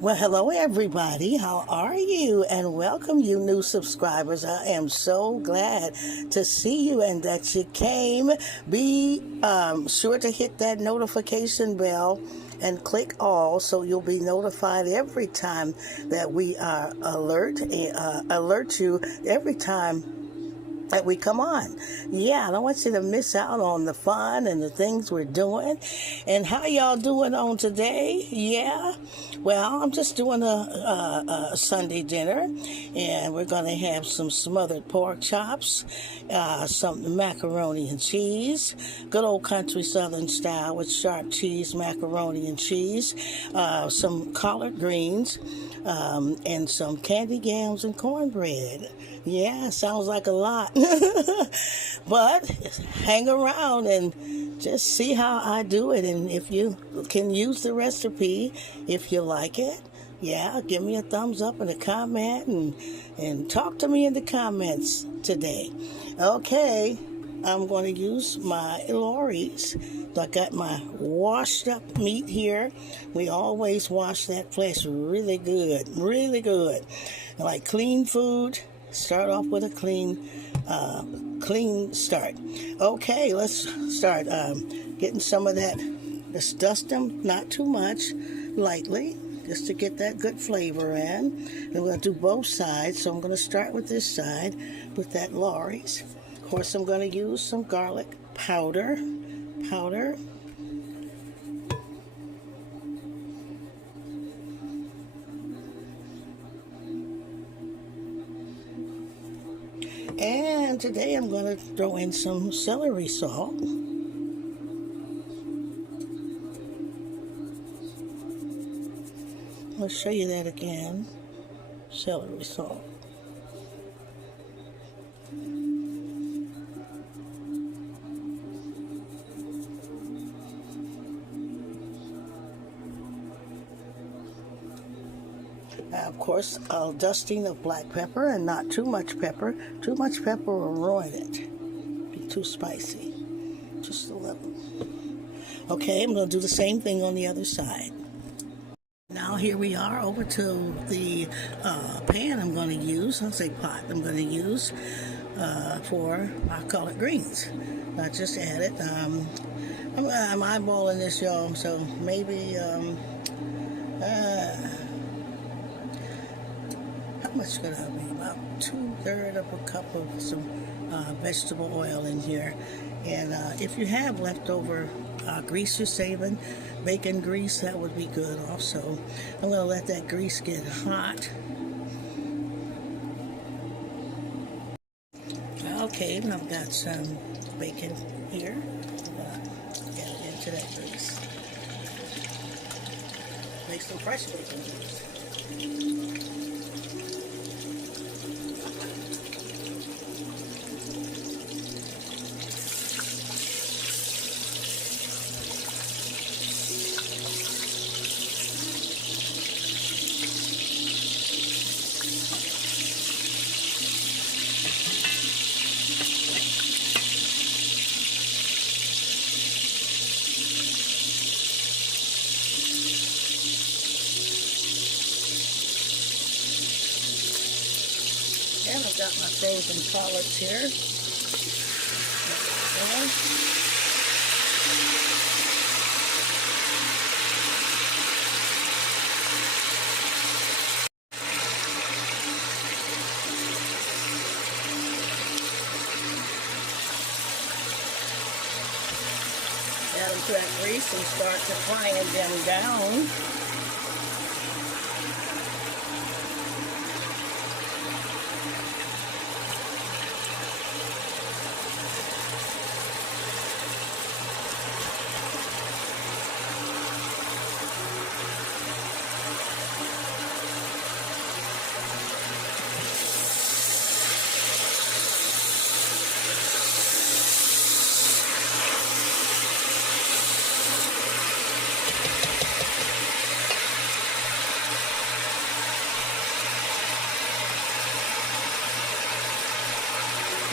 Well, hello everybody. How are you? And welcome you new subscribers. I am so glad to see you and that you came. Be sure to hit that notification bell and click all so you'll be notified every time that we are alert you every time that we come on. Yeah, I don't want you to miss out on the fun and the things we're doing. And how y'all doing on today? Yeah, well, I'm just doing a Sunday dinner, and we're going to have some smothered pork chops, some macaroni and cheese, good old country southern style with sharp cheese, macaroni and cheese, some collard greens, and some candy yams and cornbread. Yeah, sounds like a lot. But hang around and just see how I do it. And if you can use the recipe, if you like it, yeah, give me a thumbs up and a comment and talk to me in the comments today. Okay, I'm going to use my Lorry's. I got my washed up meat here. We always wash that flesh really good, really good. Like clean food. Start off with a clean start. Okay, let's start getting some of that. Just dust them, not too much, lightly, just to get that good flavor in. And we're going to do both sides, so I'm going to start with this side with that Lorry's. Of course, I'm going to use some garlic powder. And today I'm going to throw in some celery salt. I'll show you that again. Celery salt. Of course, a dusting of black pepper and not too much pepper. Too much pepper will ruin it. Be too spicy. Just a little. Okay, I'm going to do the same thing on the other side. Now here we are over to the pan I'm going to use. I'll say pot I'm going to use for my collard greens. I just added. I'm eyeballing this, y'all, so maybe how much could I be? About 2/3 of a cup of some vegetable oil in here. And if you have leftover grease you're saving, bacon grease, that would be good also. I'm going to let that grease get hot. Okay, and I've got some bacon here. Get it into that grease. Make some fresh bacon grease. And I've got my frozen collards here. Add them to that grease and start to frying them down.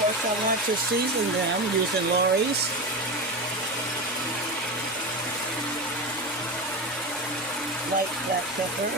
course, I want to season them using Lorry's. light black pepper.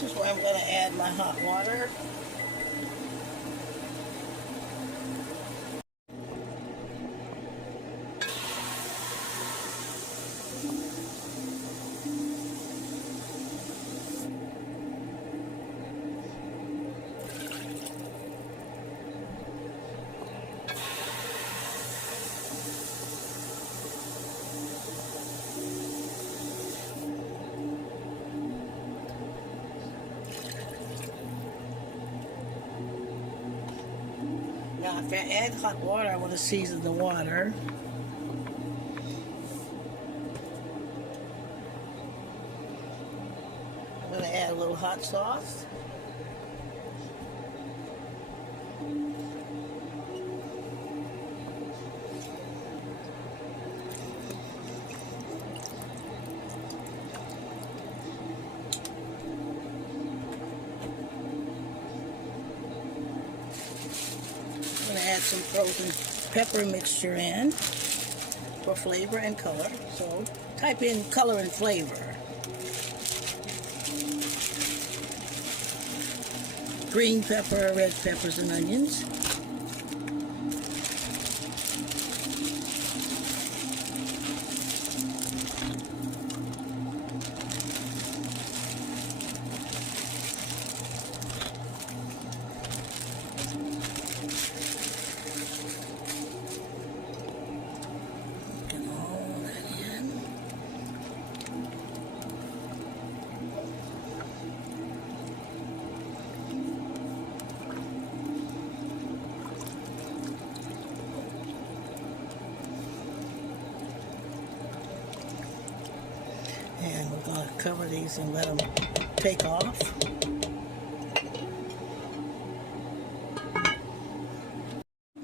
This is where I'm going to add my hot water. Now, after I add hot water, I want to season the water. I'm going to add a little hot sauce. I'm going to add some frozen pepper mixture in for flavor and color. So type in color and flavor. Green pepper, red peppers, and onions. And we're going to cover these and let them take off.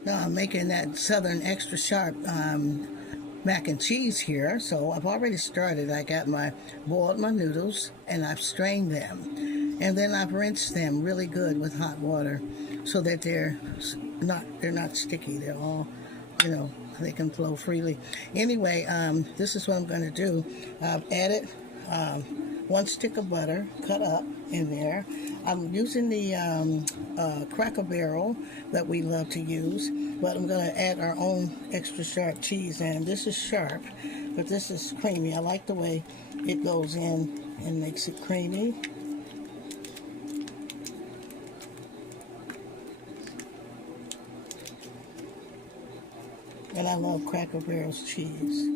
Now I'm making that Southern extra sharp mac and cheese here. So I've already started. I got boiled my noodles and I've strained them. And then I've rinsed them really good with hot water so that they're not sticky. They're all, they can flow freely. Anyway, this is what I'm going to do. I've added 1 stick of butter cut up in there. I'm using the Cracker Barrel that we love to use, but I'm going to add our own extra sharp cheese in. This is sharp, but this is creamy. I like the way it goes in and makes it creamy. And I love Cracker Barrel's cheese.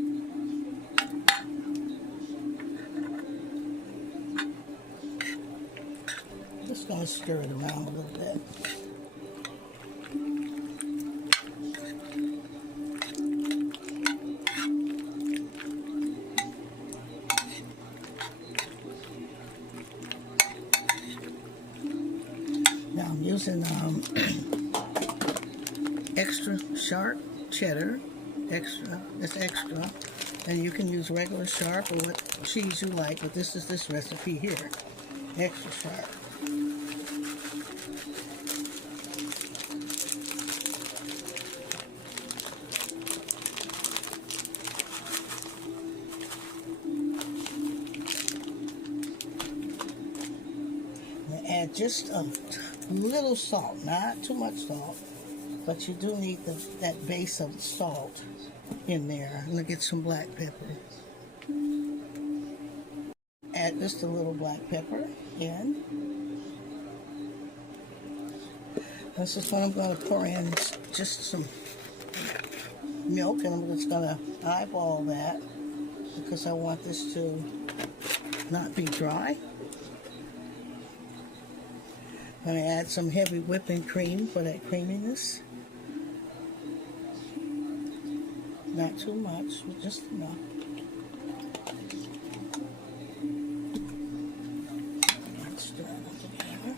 Just going to stir it around a little bit. Now I'm using extra sharp cheddar. It's extra. And you can use regular sharp or what cheese you like, but this is this recipe here. Extra sharp. Add just a little salt, not too much salt, but you do need that base of salt in there. I'm going to get some black pepper. Add just a little black pepper in. This is what I'm going to pour in, just some milk, and I'm just going to eyeball that because I want this to not be dry. I'm going to add some heavy whipping cream for that creaminess. Not too much, just enough. Stir them together.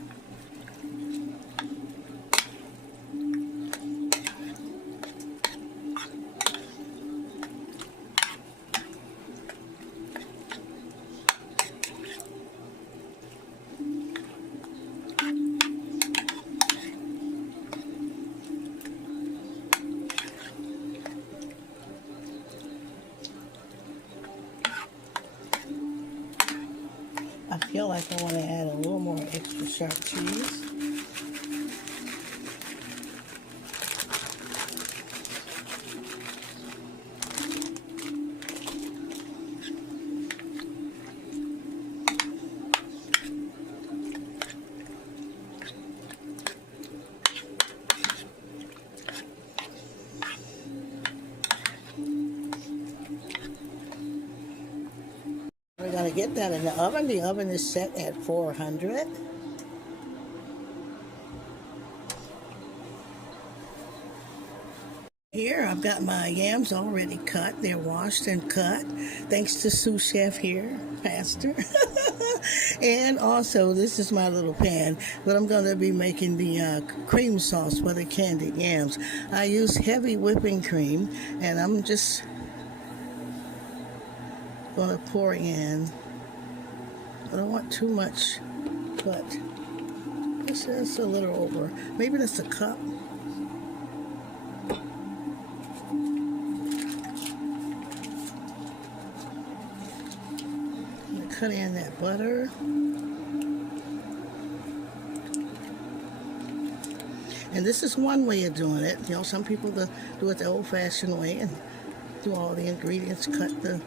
I feel like I want to add a little more extra sharp cheese. We're going to get that in the oven. The oven is set at 400. Here, I've got my yams already cut. They're washed and cut. Thanks to sous chef here, Pastor. And also, this is my little pan, but I'm going to be making the cream sauce for the candied yams. I use heavy whipping cream, and I'm just going to pour in. I don't want too much, but this is a little over. Maybe that's a cup. I'm going to cut in that butter. And this is one way of doing it. You know, some people do it the old-fashioned way and do all the ingredients, cut the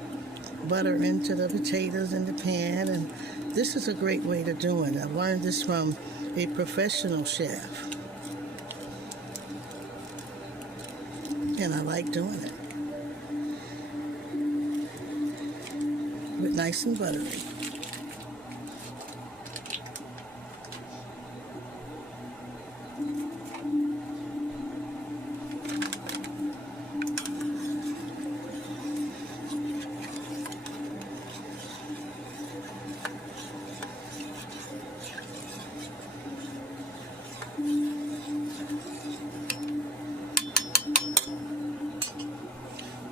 butter into the potatoes in the pan, and this is a great way to do it. I learned this from a professional chef, and I like doing it. But nice and buttery.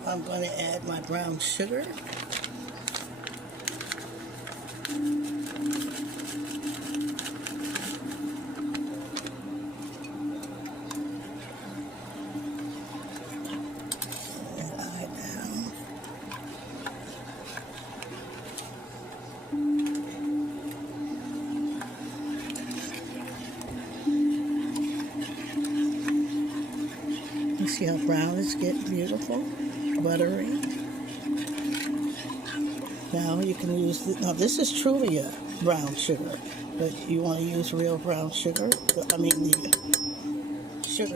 I'm going to add my brown sugar. See how brown it's getting, beautiful, buttery. Now you can use, now this is truly a brown sugar, but you want to use real brown sugar, I mean the sugar.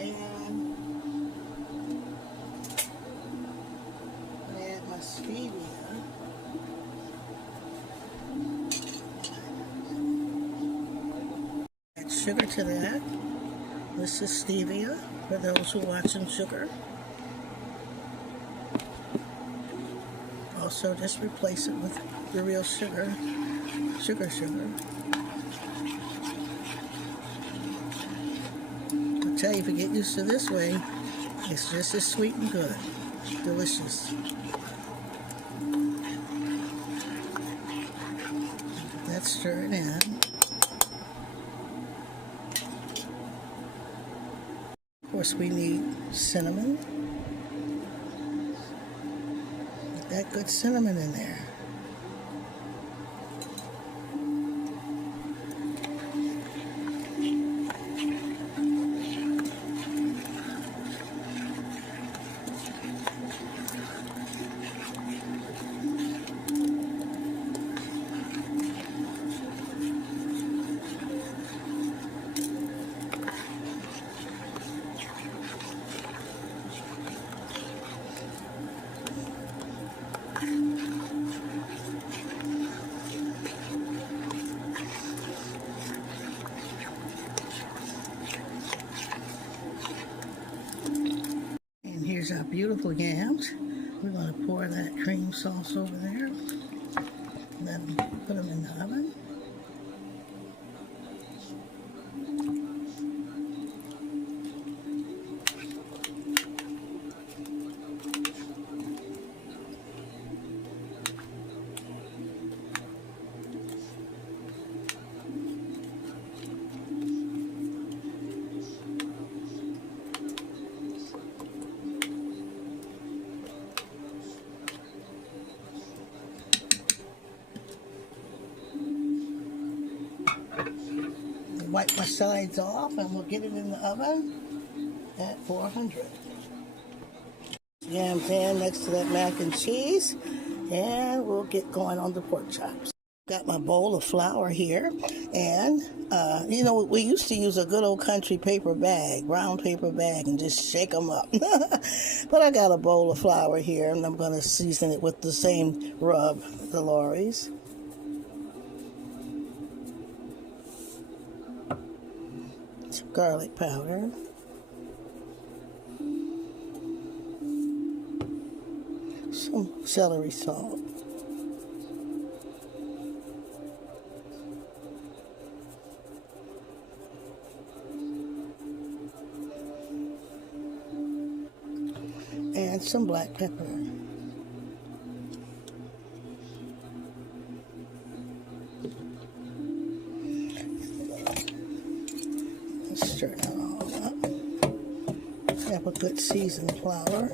And add my stevia. Add sugar to that. This is stevia for those who watch some sugar. Also, just replace it with the real sugar. Sugar. I'll tell you, if you get used to this way, it's just as sweet and good. Delicious. Let's stir it in. Of course, we need cinnamon. Get that good cinnamon in there. beautiful yams. We're going to pour that cream sauce over there. And then put them in the oven. Wipe my sides off and we'll get it in the oven at 400. Yam pan next to that mac and cheese, and we'll get going on the pork chops. Got my bowl of flour here, and you know, we used to use a good old country paper bag, brown paper bag, and just shake them up. But I got a bowl of flour here, and I'm going to season it with the same rub, the Lorry's. Some garlic powder. Some celery salt. And some black pepper. Stir that all up. Have a good seasoned flour.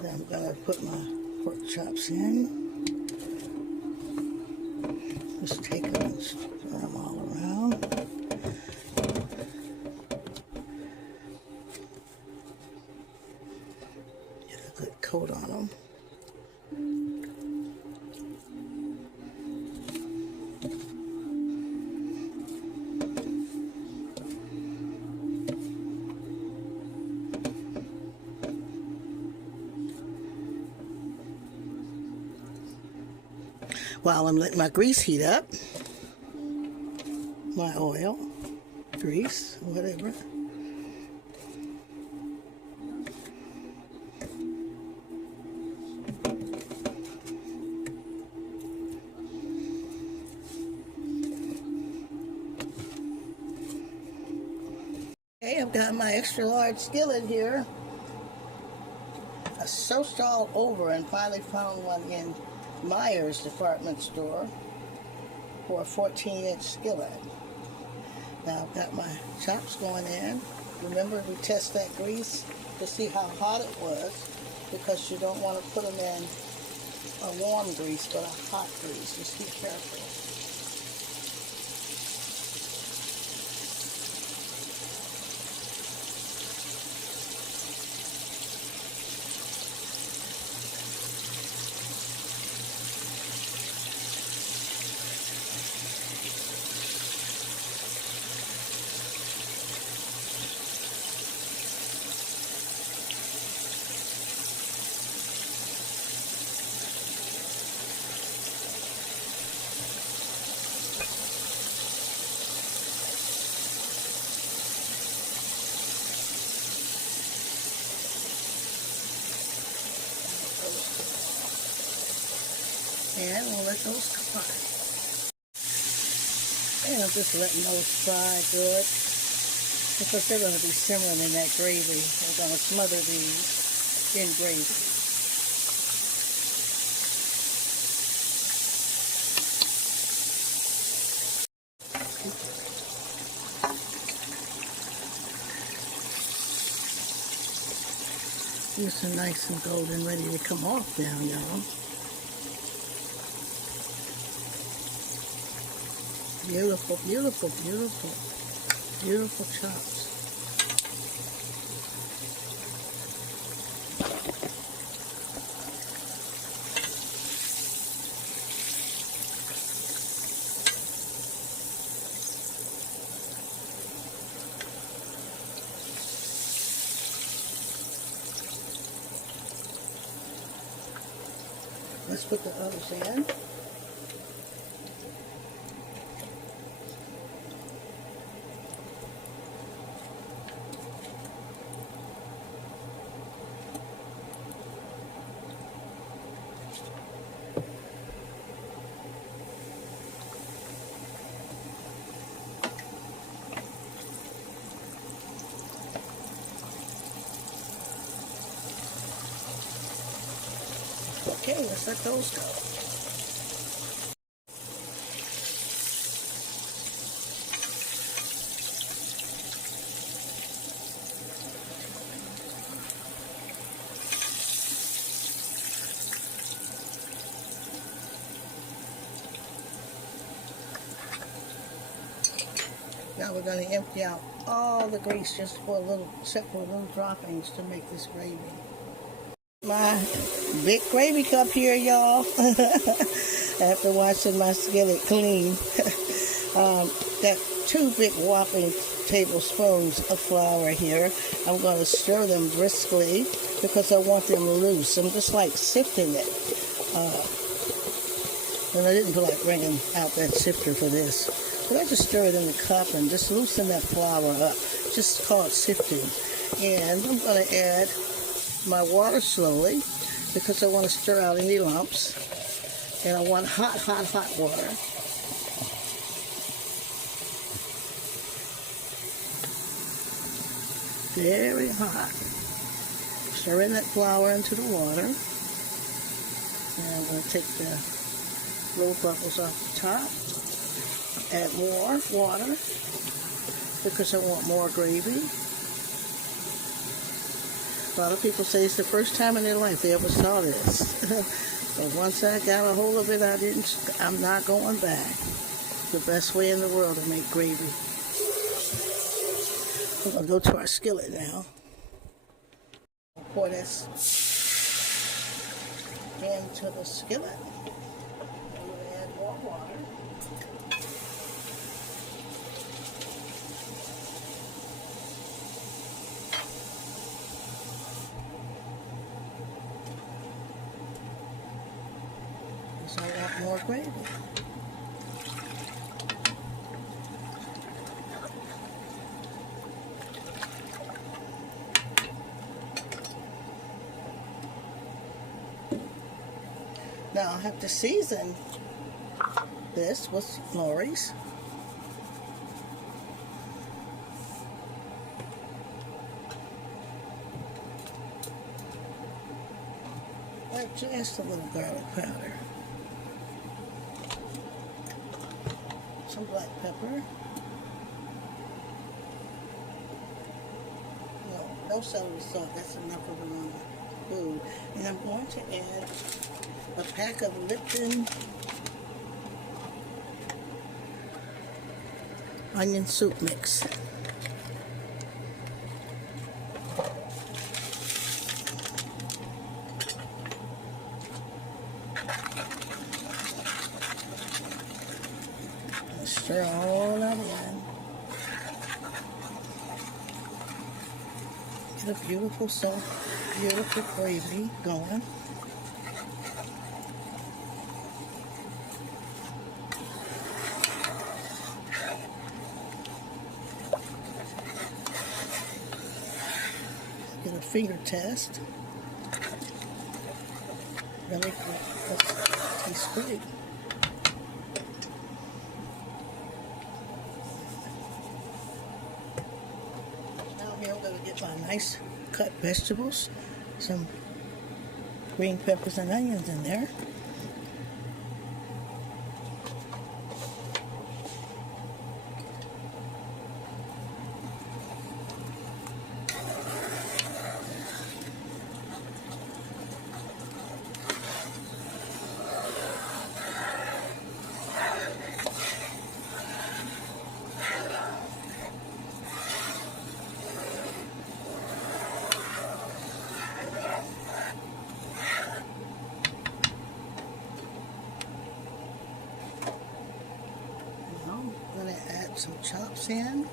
Then I'm going to put my pork chops in. Just take them and stir them all around. Good coat on them. While I'm letting my grease heat up, my oil, grease, whatever. Okay, I've got my extra large skillet here. I searched all over and finally found one in Meijer's department store for a 14-inch skillet. Now I've got my chops going in. Remember, we test that grease to see how hot it was, because you don't want to put them in a warm grease but a hot grease. Just be careful. And we'll let those fry. And I'm just letting those fry good, because they're going to be simmering in that gravy. We're going to smother these in gravy. These are nice and golden, ready to come off now, y'all. Beautiful, beautiful, beautiful, beautiful chops. Let's put the others in. Okay, let's let those go. Now we're going to empty out all the grease just for a little, except for little droppings to make this gravy. My big gravy cup here, y'all. After washing my skillet clean. Got 2 big whopping tablespoons of flour here. I'm going to stir them briskly because I want them loose. I'm just like sifting it. And I didn't feel like bringing out that sifter for this. But I just stir it in the cup and just loosen that flour up. Just call it sifting. And I'm going to add my water slowly because I want to stir out any lumps. And I want hot, hot, hot water. Very hot. Stir in that flour into the water. And I'm going to take the little bubbles off the top. Add more water because I want more gravy. A lot of people say it's the first time in their life they ever saw this. But once I got a hold of it, I'm not going back. The best way in the world to make gravy. We're going to go to our skillet now. Pour this into the skillet. I'm going to add more water. So I want more gravy. Now I'll have to season this with Lori's. Like just a little garlic powder. Some black pepper. No celery salt, that's enough of it on the food. And I'm going to add a pack of Lipton onion soup mix. Stir all that in. Get a beautiful gravy going. Get a finger test. Really good. That tastes great. I'm going to get my nice cut vegetables, some green peppers and onions in there. Some chops in.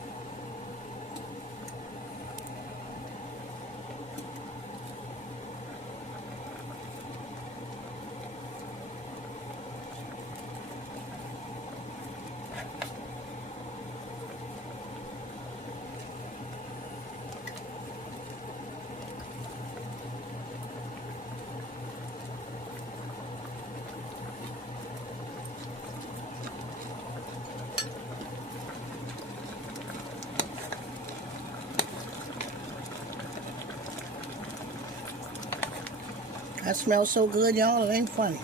That smells so good, y'all, it ain't funny.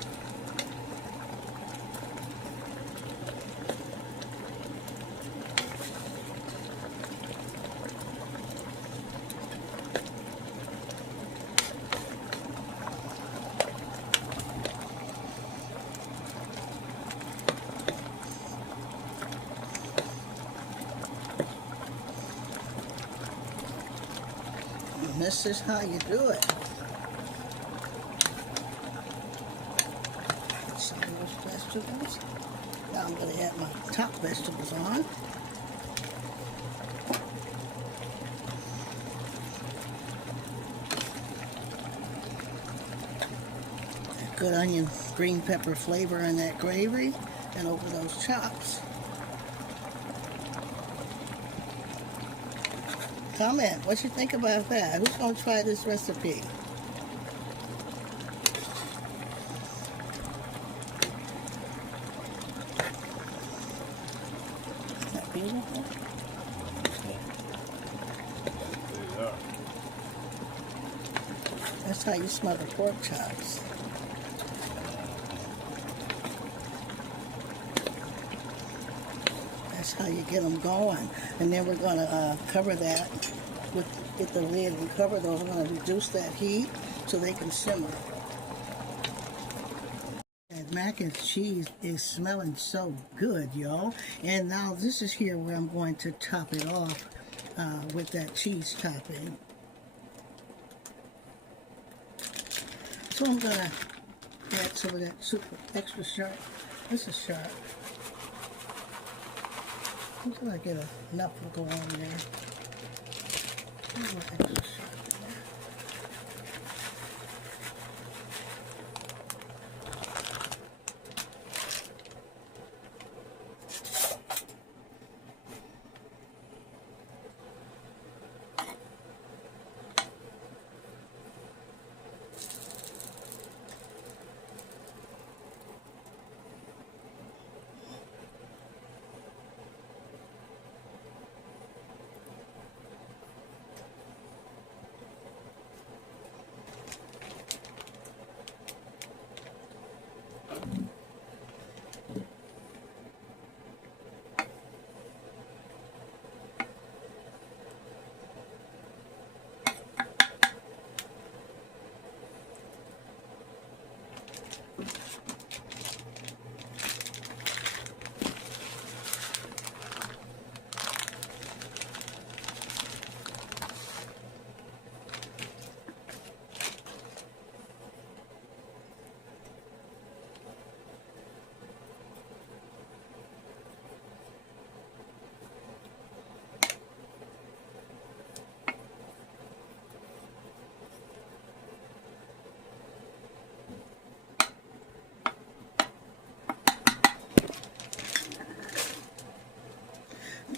And this is how you do it. Some of those vegetables. Now I'm going to add my top vegetables on. Good onion, green pepper flavor in that gravy and over those chops. Comment what you think about that. Who's going to try this recipe? Isn't that beautiful? That's how you smother pork chops. That's how you get them going. And then we're going to cover that with the lid and cover those. We're going to reduce that heat so they can simmer. That mac and cheese is smelling so good, y'all. And now this is here where I'm going to top it off with that cheese topping. So I'm going to add some of that super extra sharp. This is sharp. I'm going to get enough to go on there. A little extra sharp in there.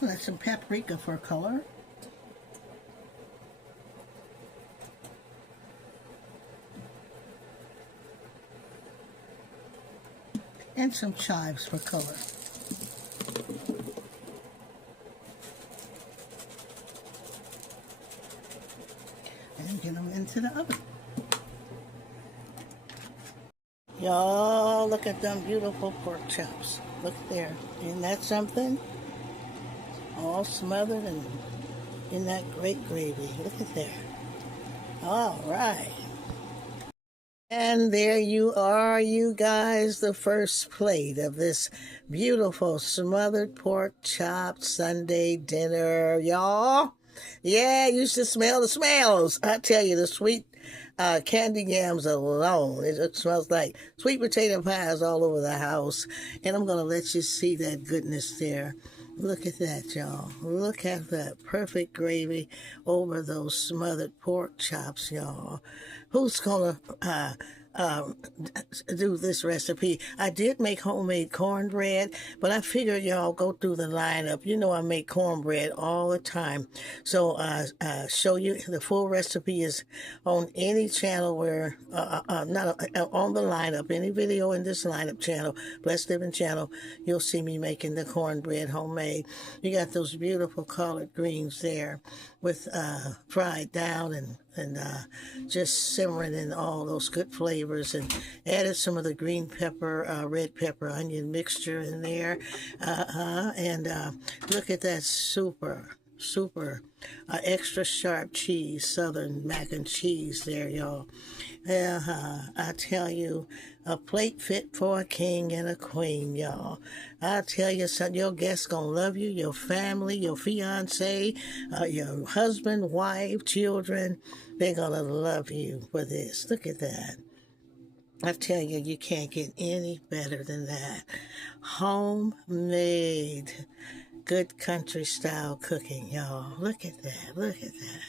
That's some paprika for color. And some chives for color. And get them into the oven. Y'all, look at them beautiful pork chops. Look there. Isn't that something? All smothered and in that great gravy. Look at there. All right. And there you are, you guys, the first plate of this beautiful smothered pork chop Sunday dinner, y'all. Yeah, you should smell the smells. I tell you, the sweet candy yams alone. It smells like sweet potato pies all over the house. And I'm going to let you see that goodness there. Look at that, y'all. Look at that perfect gravy over those smothered pork chops, y'all. Who's gonna do this recipe? I did make homemade cornbread, but I figured y'all go through the lineup. You know I make cornbread all the time. So show you the full recipe is on any channel where, not on the lineup, any video in this lineup channel, Blessed Living channel, you'll see me making the cornbread homemade. You got those beautiful collard greens there with fried down and and just simmering in all those good flavors, and added some of the green pepper, red pepper, onion mixture in there. And look at that super extra sharp cheese, southern mac and cheese there, y'all. I tell you, a plate fit for a king and a queen, y'all. I tell you, son, your guests gonna love you, your family, your fiance, your husband, wife, children. They're gonna love you for this. Look at that. I tell you, you can't get any better than that. Homemade, good country style cooking, y'all. Look at that. Look at that.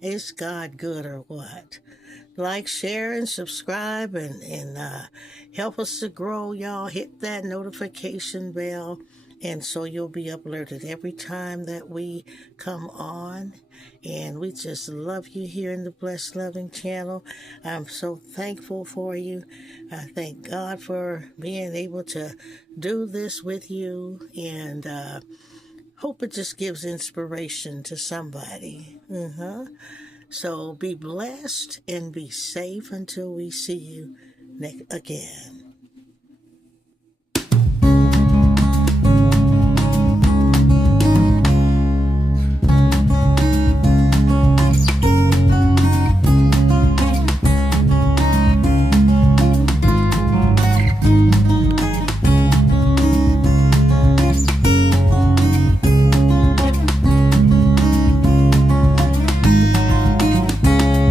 Is God good or what? Like, share, and subscribe, and help us to grow, y'all. Hit that notification bell, and so you'll be alerted every time that we come on. And we just love you here in the Blessed Loving channel. I'm so thankful for you. I thank God for being able to do this with you, and hope it just gives inspiration to somebody. So be blessed and be safe until we see you again.